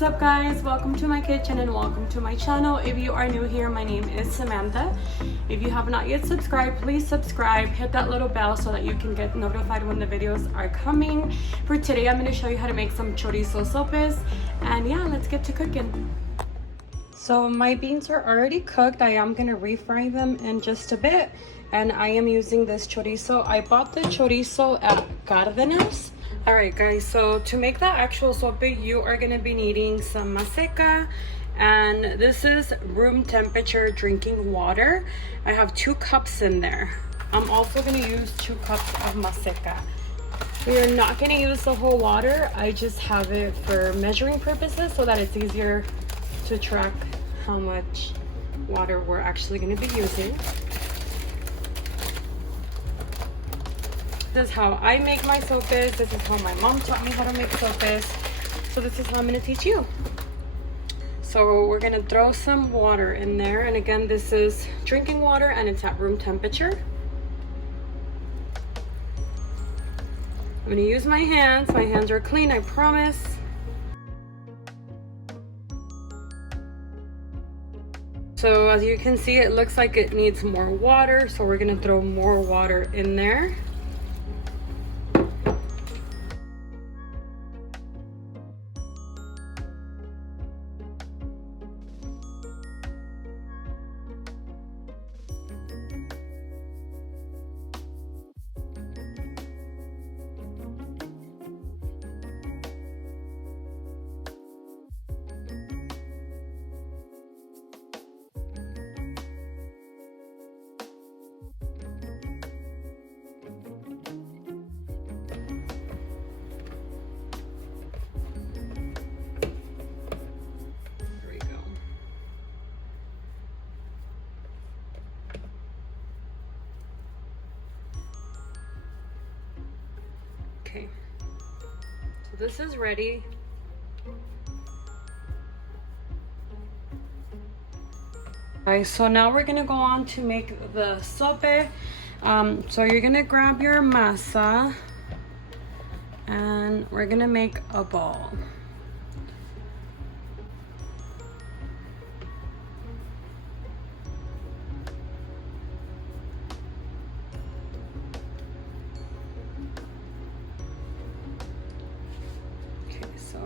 What's up guys, welcome to my kitchen and welcome to my channel. If you are new here, my name is Samantha. If you have not yet subscribed, please subscribe, hit that little bell so that you can get notified when the videos are coming. For today I'm going to show you how to make some Chorizo Sopes, and yeah, let's get to cooking. So my beans are already cooked. I am going to refry them in just a bit, and I am using this chorizo. I bought the chorizo at Cárdenas. Alright guys, so to make the actual sope, you are going to be needing some maseca, and this is room temperature drinking water. I have 2 cups in there. I'm also going to use 2 cups of maseca. We are not going to use the whole water. I just have it for measuring purposes so that it's easier to track how much water we're actually going to be using. This is how I make my sopes. This is how my mom taught me how to make sopes. So this is how I'm going to teach you. So we're going to throw some water in there. And again, this is drinking water and it's at room temperature. I'm going to use my hands. My hands are clean, I promise. So as you can see, it looks like it needs more water. So we're going to throw more water in there. Okay, so this is ready. Alright, so now we're gonna go on to make the sope. So you're gonna grab your masa and we're gonna make a ball.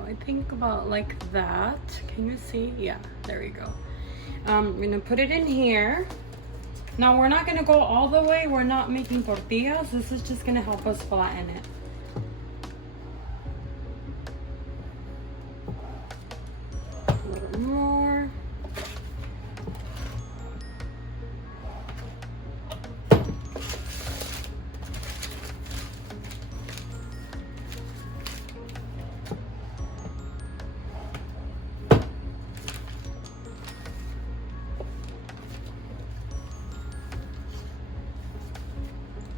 I think about like that. Can you see? Yeah, there we go. I'm gonna put it in here. Now we're not gonna go all the way. We're not making tortillas. This is just gonna help us flatten it. A little more.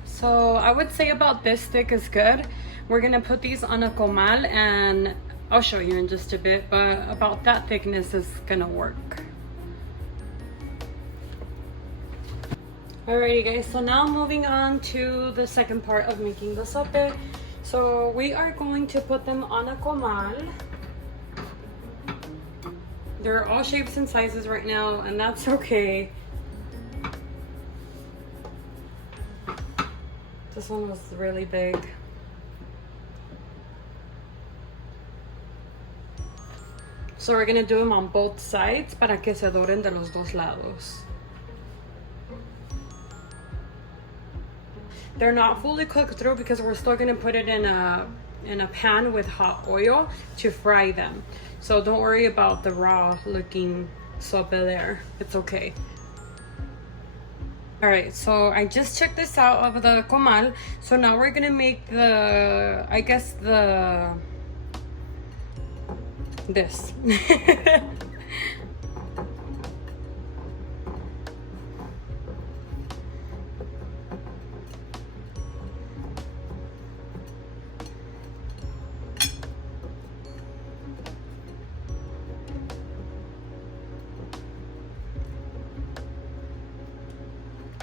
So I would say about this thick is good. We're gonna put these on a comal and I'll show you in just a bit, but about that thickness is gonna work. Alrighty guys, so now moving on to the second part of making the sope. So we are going to put them on a comal. They're all shapes and sizes right now, and that's okay. This one was really big. So we're gonna do them on both sides para que se doren de los dos lados. They're not fully cooked through because we're still gonna put it in a pan with hot oil to fry them. So don't worry about the raw looking sope there. It's okay. Alright, so I just took this out of the comal. So now we're gonna make the, I guess this.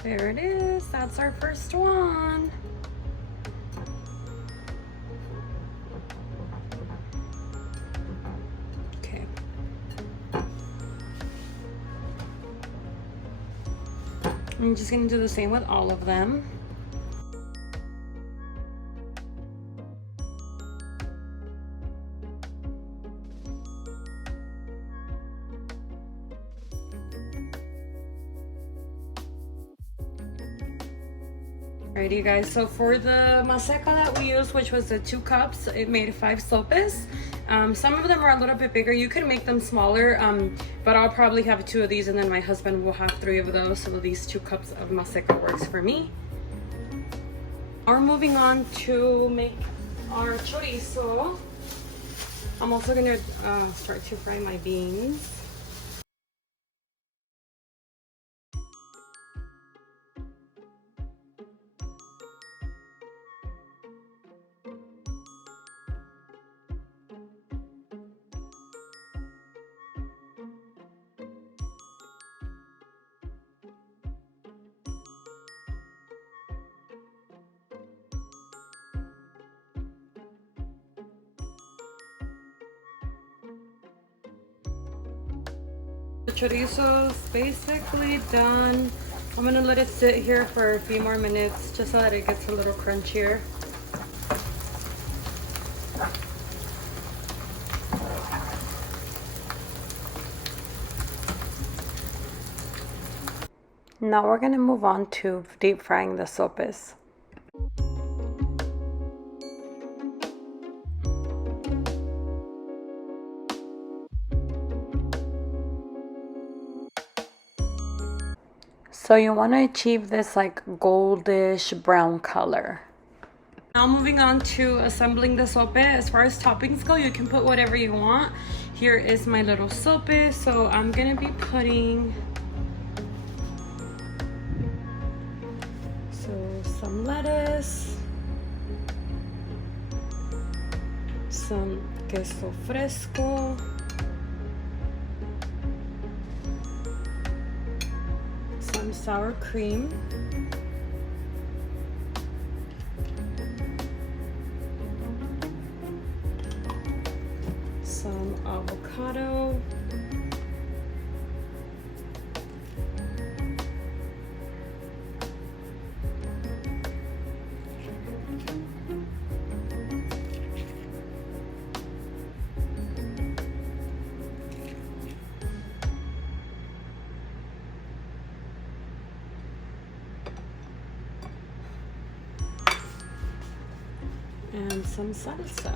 There it is. That's our first one. I'm just gonna do the same with all of them. Alrighty guys, so for the maseca that we used, which was the 2 cups, it made 5 sopes. Some of them are a little bit bigger. You can make them smaller, but I'll probably have 2 of these, and then my husband will have 3 of those. So these 2 cups of maseca works for me. We're moving on to make our chorizo. I'm also gonna start to fry my beans. The chorizo is basically done. I'm gonna let it sit here for a few more minutes just so that it gets a little crunchier. Now we're gonna move on to deep frying the sopes. So you want to achieve this like goldish brown color. Now moving on to assembling the sope. As far as toppings go, you can put whatever you want. Here is my little sope. So I'm gonna be putting some lettuce, some queso fresco, some sour cream, some avocado, and some salsa.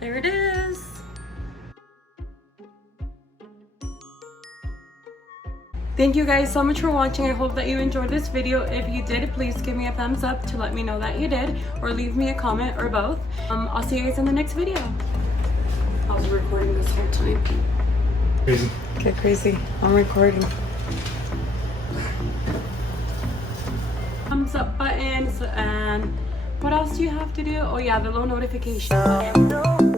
There it is. Thank you guys so much for watching. I hope that you enjoyed this video. If you did, please give me a thumbs up to let me know that you did, or leave me a comment, or both. I'll see you guys in the next video. I was recording this whole time. Crazy. Get crazy. I'm recording. Thumbs up buttons, and what else do you have to do? Oh yeah, the little notification button.